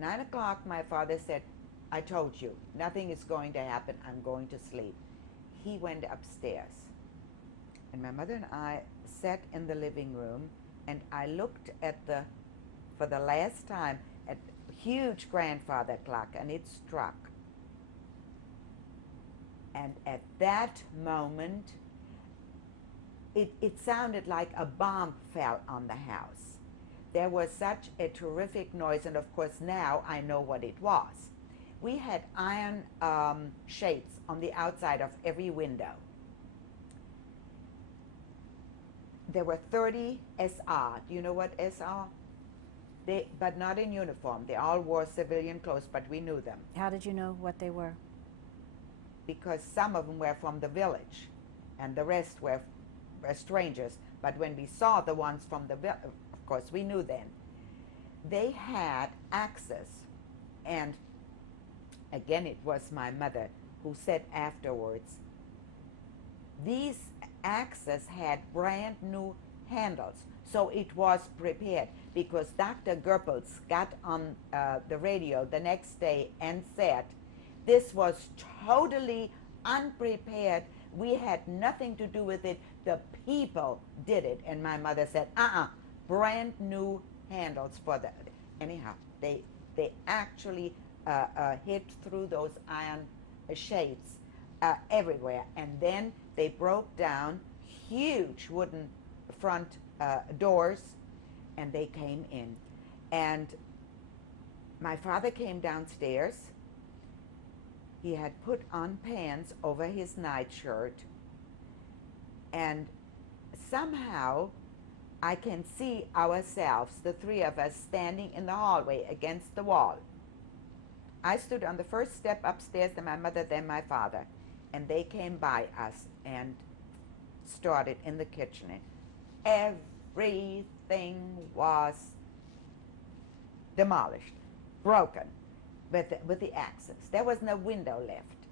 At 9 o'clock, my father said, I told you, nothing is going to happen. I'm going to sleep. He went upstairs. And my mother and I sat in the living room, and I looked at for the last time, at huge grandfather clock, and it struck. And at that moment, it sounded like a bomb fell on the house. There was such a terrific noise, and of course now I know what it was. We had iron shades on the outside of every window. There were 30 SR. Do you know what SR? But not in uniform. They all wore civilian clothes, but we knew them. How did you know what they were? Because some of them were from the village, and the rest were strangers. But when we saw the ones from the village, of course, we knew then. They had axes, and again, it was my mother who said afterwards, these axes had brand new handles, so it was prepared, because Dr. Goebbels got on the radio the next day and said, this was totally unprepared. We had nothing to do with it. The people did it. And my mother said, brand new handles for the... Anyhow, they actually hit through those iron shades everywhere. And then they broke down huge wooden front doors, and they came in. And my father came downstairs. He had put on pants over his nightshirt, and somehow I can see ourselves, the three of us, standing in the hallway against the wall. I stood on the first step upstairs, then my mother, then my father, and they came by us and started in the kitchen. Everything was demolished, broken with the axes. There was no window left.